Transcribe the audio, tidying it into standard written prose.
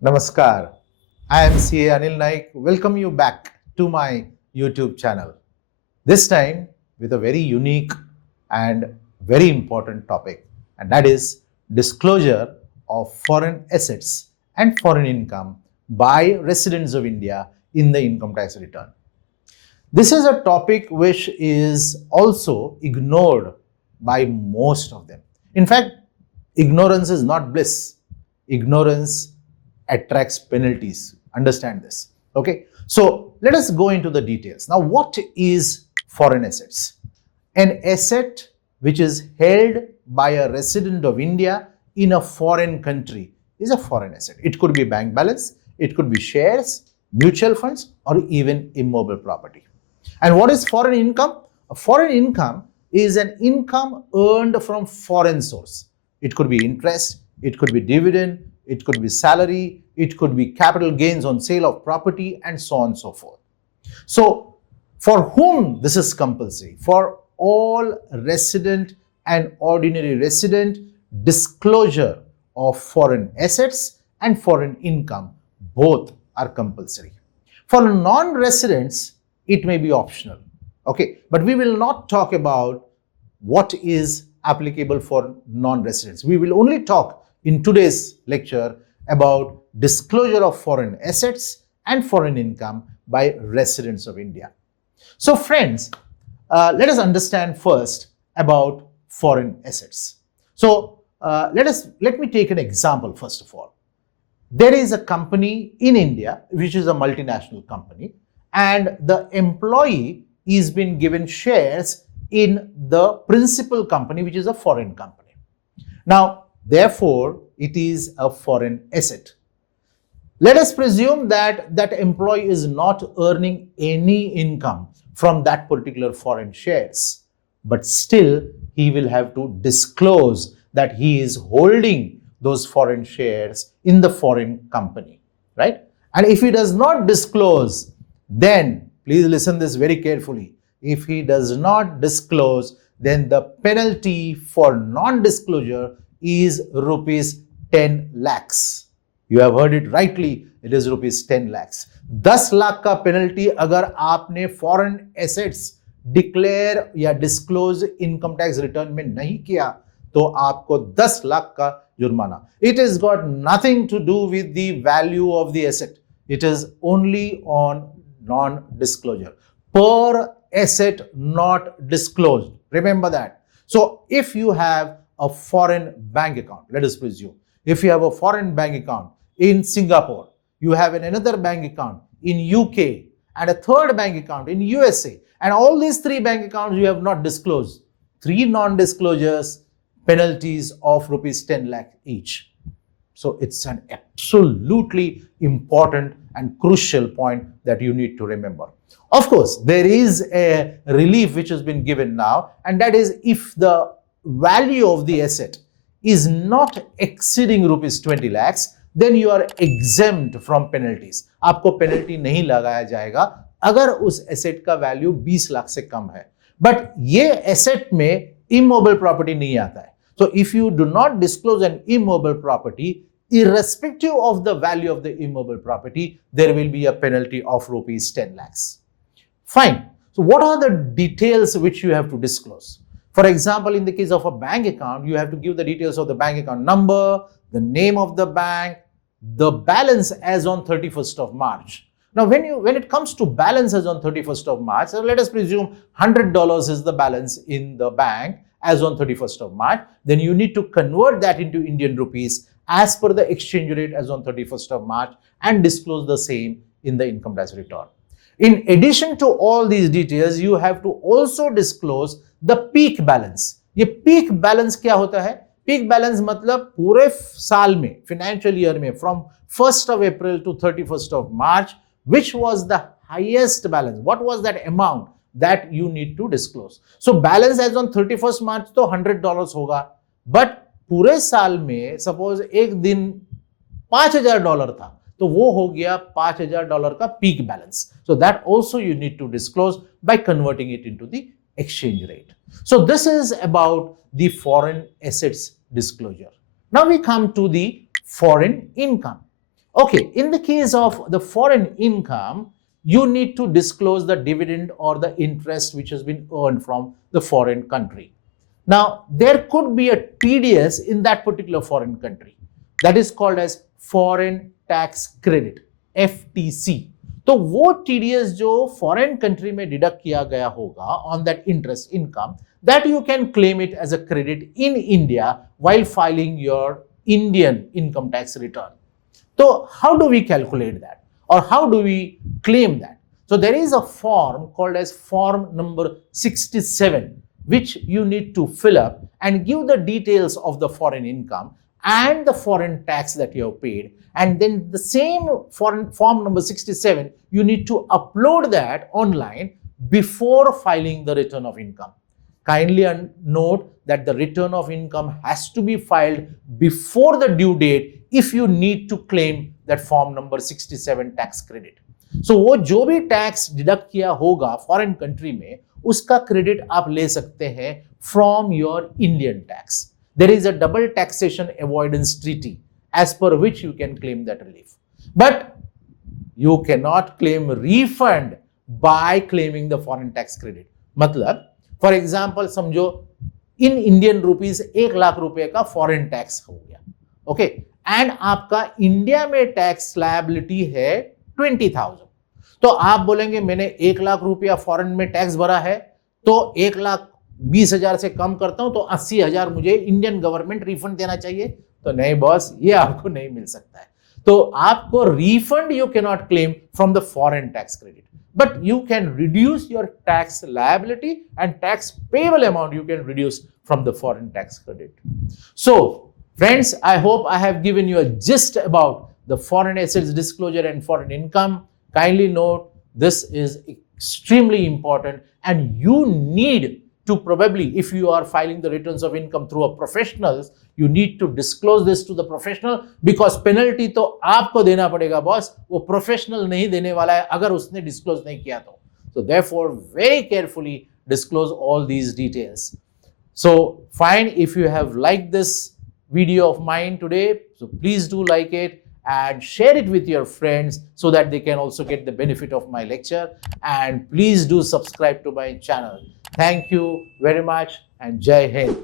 Namaskar. I am CA Anil Naik. Welcome you back to my YouTube channel. This time with a very unique and very important topic, and that is disclosure of foreign assets and foreign income by residents of India in the income tax return. This is a topic which is also ignored by most of them. In fact, ignorance is not bliss. Ignorance attracts penalties. Understand this. Okay. So let us go into the details. Now, what is foreign assets? An asset which is held by a resident of India in a foreign country is a foreign asset. It could be bank balance, it could be shares, mutual funds, or even immobile property. And what is foreign income? A foreign income is an income earned from foreign source. It could be interest, it could be dividend, it could be salary, it could be capital gains on sale of property, and so on and so forth. So, for whom this is compulsory? For all resident and ordinary resident, disclosure of foreign assets and foreign income both are compulsory. For non-residents, it may be optional. Okay, but we will not talk about what is applicable for non-residents. We will only talk in today's lecture about disclosure of foreign assets and foreign income by residents of India. So friends, let us understand first about foreign assets. So let me take an example first of all. There is a company in India which is a multinational company, and the employee is being given shares in the principal company, which is a foreign company. Now, therefore, it is a foreign asset. Let us presume that that employee is not earning any income from that particular foreign shares, but still he will have to disclose that he is holding those foreign shares in the foreign company, right? And if he does not disclose, then please listen this very carefully. If he does not disclose, then the penalty for non-disclosure is rupees 10 lakhs. You have heard it rightly, it is rupees 10 lakhs. 10 lakh का penalty अगर आपने foreign assets declare या disclose income tax return में नहीं किया तो आपको 10 लाख का जुर्माना. It has got nothing to do with the value of the asset. It is only on non-disclosure. Per asset not disclosed. Remember that. So if you have a foreign bank account, let us presume, if you have a foreign bank account in Singapore, you have another bank account in UK and a third bank account in USA, and all these three bank accounts you have not disclosed, three non-disclosures, penalties of rupees 10 lakh each. So it's an absolutely important and crucial point that you need to remember. Of course, there is a relief which has been given now, and that is if the value of the asset is not exceeding rupees 20 lakhs, then you are exempt from penalties. आपको penalty नहीं लगाया जाएगा अगर उस asset का value 20 lakh से कम है. But ये asset में immobile property नहीं आता है. So if you do not disclose an immobile property, irrespective of the value of the immobile property, there will be a penalty of rupees 10 lakhs. Fine. So what are the details which you have to disclose? For example, in the case of a bank account, you have to give the details of the bank account number, the name of the bank, the balance as on 31st of March. Now, when it comes to balance as on 31st of March, so let us presume $100 is the balance in the bank as on 31st of March, then you need to convert that into Indian rupees as per the exchange rate as on 31st of March and disclose the same in the income tax return. In addition to all these details, you have to also disclose the peak balance. ये peak balance क्या होता है? Peak balance मतलब पूरे साल में, financial year में, from 1st of April to 31st of March, which was the highest balance? What was that amount that you need to disclose? So balance as on 31st March तो $100 होगा, but पूरे साल में suppose एक दिन $5,000 था, तो वो हो गया $5,000 का peak balance. So that also you need to disclose by converting it into the exchange rate. So this is about the foreign assets disclosure. Now we come to the foreign income. Okay, in the case of the foreign income, you need to disclose the dividend or the interest which has been earned from the foreign country. Now, there could be a TDS in that particular foreign country. That is called as foreign tax credit, FTC. तो वो TDS जो foreign country में deduct किया गया होगा on that interest income, that you can claim it as a credit in India while filing your Indian income tax return. So how do we calculate that, or how do we claim that? So there is a form called as form number 67, which you need to fill up and give the details of the foreign income and the foreign tax that you have paid. And then the same form number 67, you need to upload that online before filing the return of income. Kindly note that the return of income has to be filed before the due date if you need to claim that form number 67 tax credit. So वो जो भी tax deduct किया होगा foreign country में, उसका credit आप ले सकते हैं from your Indian tax. There is a double taxation avoidance treaty as per which you can claim that relief. But you cannot claim refund by claiming the foreign tax credit. मतलब for example समझो in Indian rupees 1 lakh रुपए का foreign tax हो गया, okay, and आपका India में tax liability है 20,000. तो आप बोलेंगे मैंने 1 लाख रुपया फॉरेन में टैक्स भरा है, तो 1,20,000 से कम करता हूं तो 80,000 मुझे इंडियन गवर्नमेंट रिफंड देना चाहिए. तो नहीं बॉस, ये आपको नहीं मिल सकता है. तो आपको refund you can not claim from the foreign tax credit, but you can reduce your tax liability and tax payable amount you can reduce from the foreign tax credit. So friends, I hope I have given you a gist about the foreign assets disclosure and foreign income. Kindly note, this is extremely important and you need to probably, if you are filing the returns of income through a professional, you need to disclose this to the professional, because penalty तो आपको देना पड़ेगा boss, वो professional नहीं देने वाला है अगर उसने disclose नहीं किया तो. So therefore very carefully disclose all these details. So fine, if you have liked this video of mine today, so please do like it and share it with your friends so that they can also get the benefit of my lecture, and please do subscribe to my channel. Thank you very much and Jai Hind.